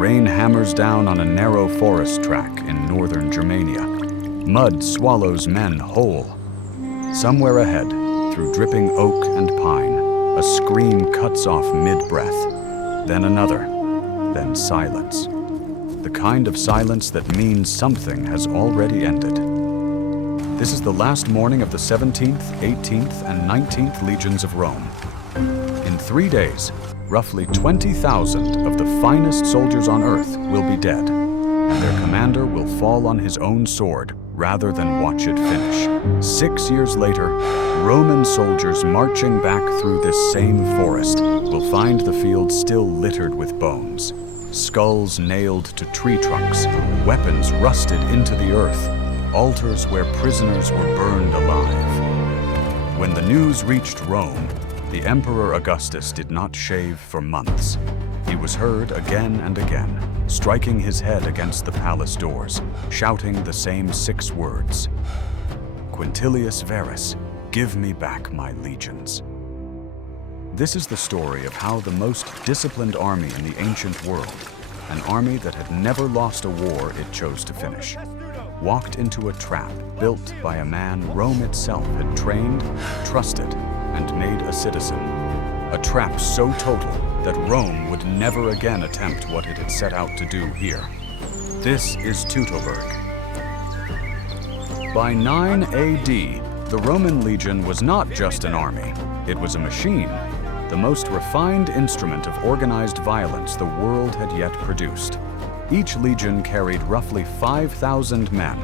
Rain hammers down on a narrow forest track in northern Germania. Mud swallows men whole. Somewhere ahead, through dripping oak and pine, a scream cuts off mid-breath. Then another, then silence. The kind of silence that means something has already ended. This is the last morning of the 17th, 18th, and 19th legions of Rome. In 3 days, roughly 20,000 of the finest soldiers on earth will be dead, and their commander will fall on his own sword rather than watch it finish. 6 years later, Roman soldiers marching back through this same forest will find the field still littered with bones, skulls nailed to tree trunks, weapons rusted into the earth, altars where prisoners were burned alive. When the news reached Rome, the Emperor Augustus did not shave for months. He was heard again and again, striking his head against the palace doors, shouting the same 6 words: "Quinctilius Varus, give me back my legions." This is the story of how the most disciplined army in the ancient world, an army that had never lost a war it chose to finish, walked into a trap built by a man Rome itself had trained, trusted, and made a citizen. A trap so total that Rome would never again attempt what it had set out to do here. This is Teutoburg. By 9 AD, the Roman legion was not just an army, it was a machine, the most refined instrument of organized violence the world had yet produced. Each legion carried roughly 5,000 men,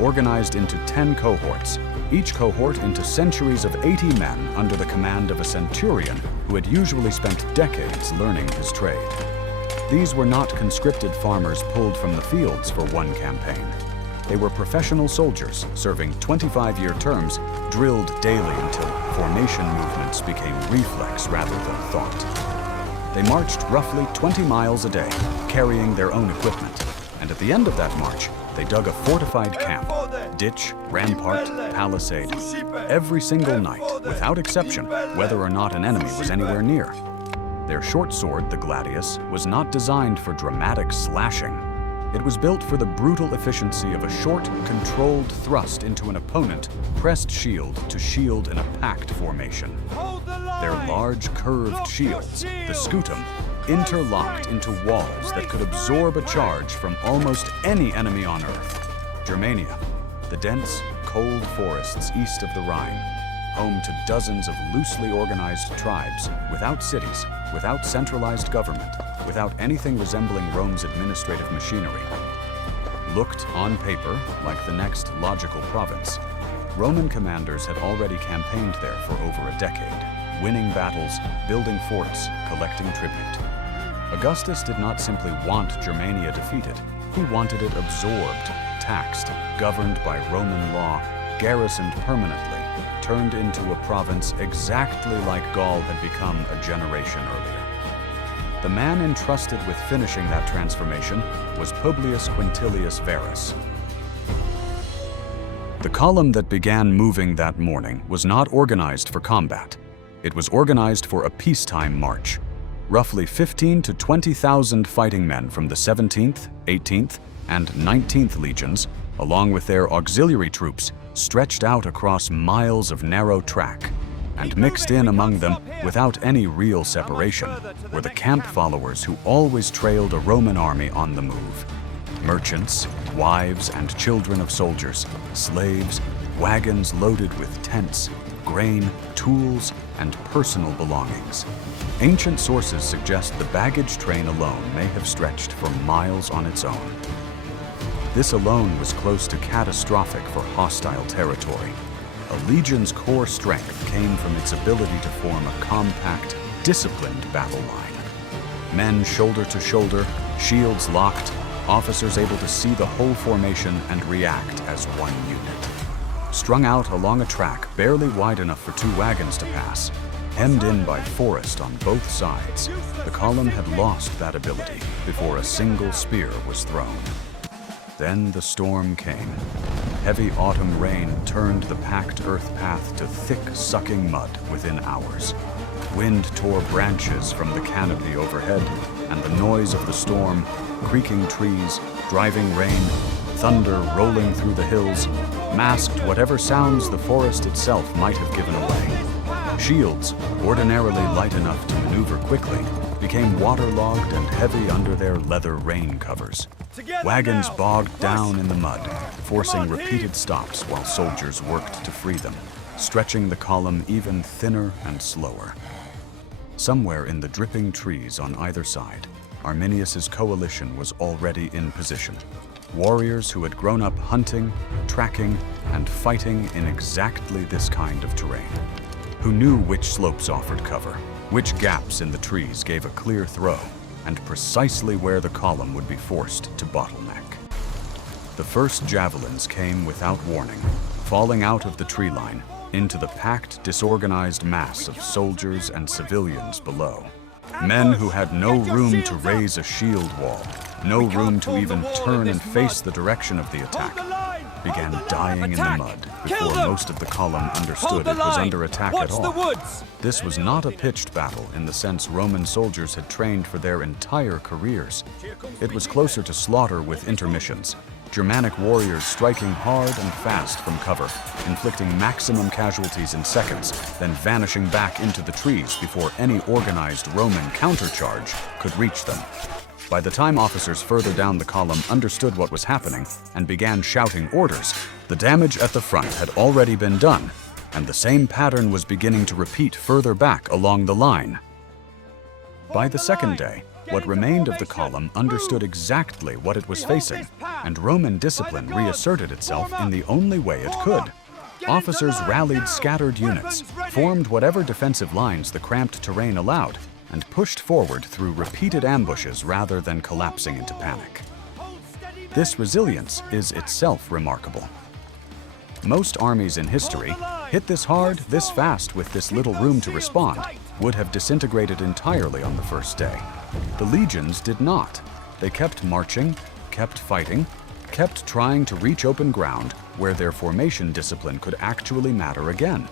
organized into 10 cohorts, each cohort into centuries of 80 men under the command of a centurion who had usually spent decades learning his trade. These were not conscripted farmers pulled from the fields for one campaign. They were professional soldiers serving 25-year terms, drilled daily until formation movements became reflex rather than thought. They marched roughly 20 miles a day, carrying their own equipment, and at the end of that march, they dug a fortified camp, ditch, rampart, palisade, every single night, without exception, whether or not an enemy was anywhere near. Their short sword, the gladius, was not designed for dramatic slashing. It was built for the brutal efficiency of a short, controlled thrust into an opponent, pressed shield to shield in a packed formation. Their large, curved shields, the scutum, interlocked into walls that could absorb a charge from almost any enemy on Earth. Germania, the dense, cold forests east of the Rhine, home to dozens of loosely organized tribes, without cities, without centralized government, without anything resembling Rome's administrative machinery. Looked on paper like the next logical province, Roman commanders had already campaigned there for over a decade, winning battles, building forts, collecting tribute. Augustus did not simply want Germania defeated, he wanted it absorbed, taxed, governed by Roman law, garrisoned permanently, turned into a province exactly like Gaul had become a generation earlier. The man entrusted with finishing that transformation was Publius Quinctilius Varus. The column that began moving that morning was not organized for combat. It was organized for a peacetime march. Roughly 15 to 20,000 fighting men from the 17th, 18th, and 19th legions, along with their auxiliary troops, stretched out across miles of narrow track, and mixed in among them, without any real separation, were the camp followers who always trailed a Roman army on the move. Merchants, wives and children of soldiers, slaves, wagons loaded with tents, grain, tools, and personal belongings. Ancient sources suggest the baggage train alone may have stretched for miles on its own. This alone was close to catastrophic for hostile territory. A legion's core strength came from its ability to form a compact, disciplined battle line. Men shoulder to shoulder, shields locked, officers able to see the whole formation and react as one unit. Strung out along a track barely wide enough for 2 wagons to pass, hemmed in by forest on both sides, the column had lost that ability before a single spear was thrown. Then the storm came. Heavy autumn rain turned the packed earth path to thick, sucking mud within hours. Wind tore branches from the canopy overhead, and the noise of the storm creaking trees, driving rain, thunder rolling through the hills, masked whatever sounds the forest itself might have given away. Shields, ordinarily light enough to maneuver quickly, became waterlogged and heavy under their leather rain covers. Wagons bogged down in the mud, forcing repeated stops while soldiers worked to free them, stretching the column even thinner and slower. Somewhere in the dripping trees on either side, Arminius's coalition was already in position. Warriors who had grown up hunting, tracking, and fighting in exactly this kind of terrain, who knew which slopes offered cover, which gaps in the trees gave a clear throw, and precisely where the column would be forced to bottleneck. The first javelins came without warning, falling out of the tree line into the packed, disorganized mass of soldiers and civilians below. Men who had no room to raise a shield wall, no room to even turn and face the direction of the attack, began dying in the mud before most of the column understood it was under attack at all. This was not a pitched battle in the sense Roman soldiers had trained for their entire careers. It was closer to slaughter with intermissions, Germanic warriors striking hard and fast from cover, inflicting maximum casualties in seconds, then vanishing back into the trees before any organized Roman countercharge could reach them. By the time officers further down the column understood what was happening and began shouting orders, the damage at the front had already been done, and the same pattern was beginning to repeat further back along the line. By the second day, what remained of the column understood exactly what it was facing, and Roman discipline reasserted itself in the only way it could. Officers rallied scattered units, formed whatever defensive lines the cramped terrain allowed, and pushed forward through repeated ambushes rather than collapsing into panic. This resilience is itself remarkable. Most armies in history, hit this hard, this fast, with this little room to respond, would have disintegrated entirely on the first day. The legions did not. They kept marching, kept fighting, kept trying to reach open ground where their formation discipline could actually matter again.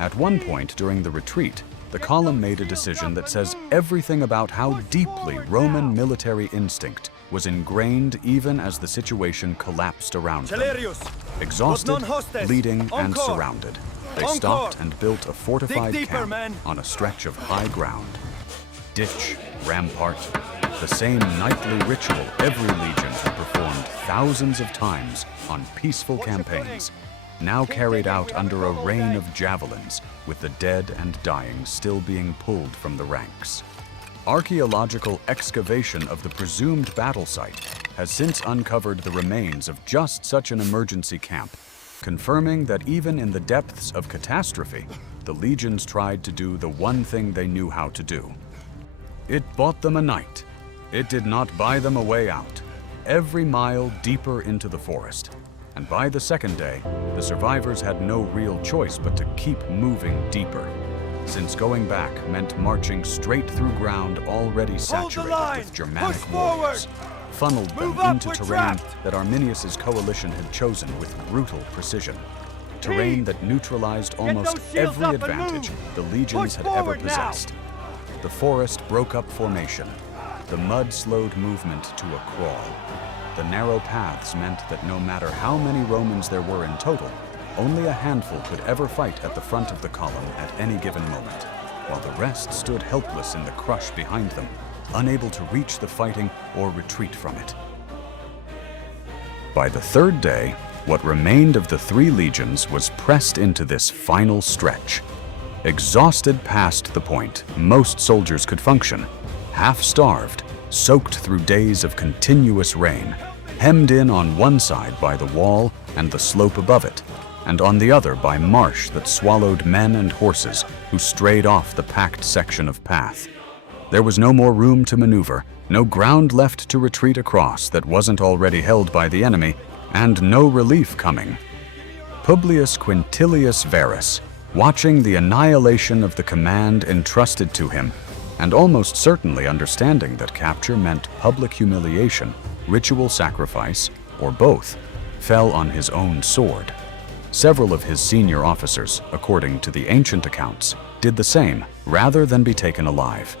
At one point during the retreat, the column made a decision that says everything about how deeply Roman military instinct was ingrained even as the situation collapsed around them. Exhausted, bleeding, and surrounded, they stopped and built a fortified camp on a stretch of high ground. Ditch, rampart, the same nightly ritual every legion had performed thousands of times on peaceful campaigns, now carried out under a rain of javelins, with the dead and dying still being pulled from the ranks. Archaeological excavation of the presumed battle site has since uncovered the remains of just such an emergency camp, confirming that even in the depths of catastrophe, the legions tried to do the one thing they knew how to do. It bought them a night. It did not buy them a way out, every mile deeper into the forest. And by the second day, the survivors had no real choice but to keep moving deeper, since going back meant marching straight through ground already saturated with Germanic warriors, funneled them into terrain that Arminius's coalition had chosen with brutal precision, terrain that neutralized almost every advantage the legions had ever possessed. The forest broke up formation. The mud slowed movement to a crawl. The narrow paths meant that no matter how many Romans there were in total, only a handful could ever fight at the front of the column at any given moment, while the rest stood helpless in the crush behind them, unable to reach the fighting or retreat from it. By the third day, what remained of the three legions was pressed into this final stretch. Exhausted past the point most soldiers could function, half-starved, soaked through days of continuous rain, hemmed in on one side by the wall and the slope above it, and on the other by marsh that swallowed men and horses who strayed off the packed section of path. There was no more room to maneuver, no ground left to retreat across that wasn't already held by the enemy, and no relief coming. Publius Quinctilius Varus, watching the annihilation of the command entrusted to him, and almost certainly understanding that capture meant public humiliation, ritual sacrifice, or both, fell on his own sword. Several of his senior officers, according to the ancient accounts, did the same rather than be taken alive.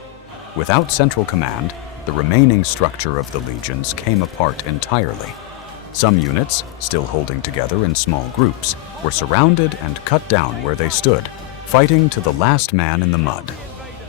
Without central command, the remaining structure of the legions came apart entirely. Some units, still holding together in small groups, were surrounded and cut down where they stood, fighting to the last man in the mud.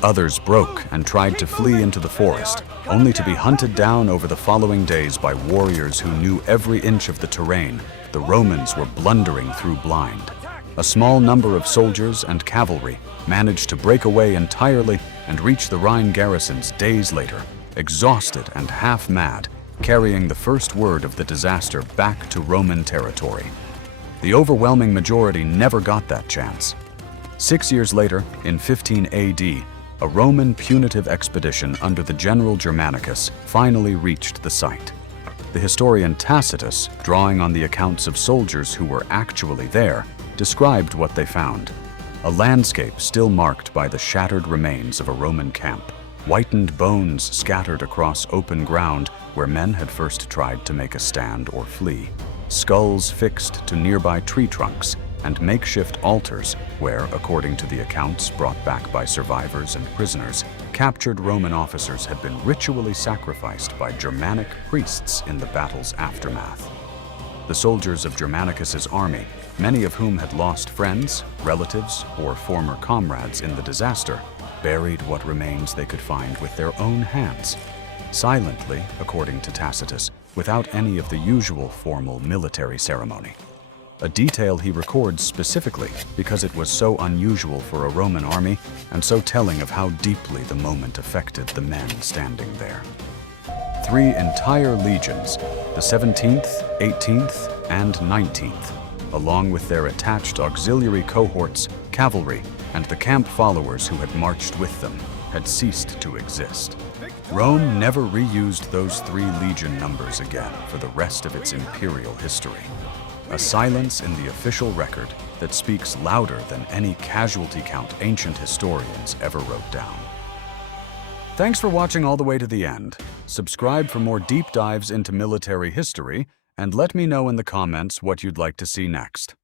Others broke and tried to flee into the forest, only to be hunted down over the following days by warriors who knew every inch of the terrain. The Romans were blundering through blind. A small number of soldiers and cavalry managed to break away entirely and reach the Rhine garrisons days later, exhausted and half-mad, carrying the first word of the disaster back to Roman territory. The overwhelming majority never got that chance. 6 years later, in 15 AD, a Roman punitive expedition under the general Germanicus finally reached the site. The historian Tacitus, drawing on the accounts of soldiers who were actually there, described what they found. A landscape still marked by the shattered remains of a Roman camp, whitened bones scattered across open ground where men had first tried to make a stand or flee, skulls fixed to nearby tree trunks, and makeshift altars where, according to the accounts brought back by survivors and prisoners, captured Roman officers had been ritually sacrificed by Germanic priests in the battle's aftermath. The soldiers of Germanicus's army, many of whom had lost friends, relatives, or former comrades in the disaster, buried what remains they could find with their own hands, silently, according to Tacitus, without any of the usual formal military ceremony. A detail he records specifically because it was so unusual for a Roman army and so telling of how deeply the moment affected the men standing there. 3 entire legions, the 17th, 18th, and 19th, along with their attached auxiliary cohorts, cavalry, and the camp followers who had marched with them, had ceased to exist. Rome never reused those 3 legion numbers again for the rest of its imperial history. A silence in the official record that speaks louder than any casualty count ancient historians ever wrote down. Thanks for watching all the way to the end. Subscribe for more deep dives into military history, and let me know in the comments what you'd like to see next.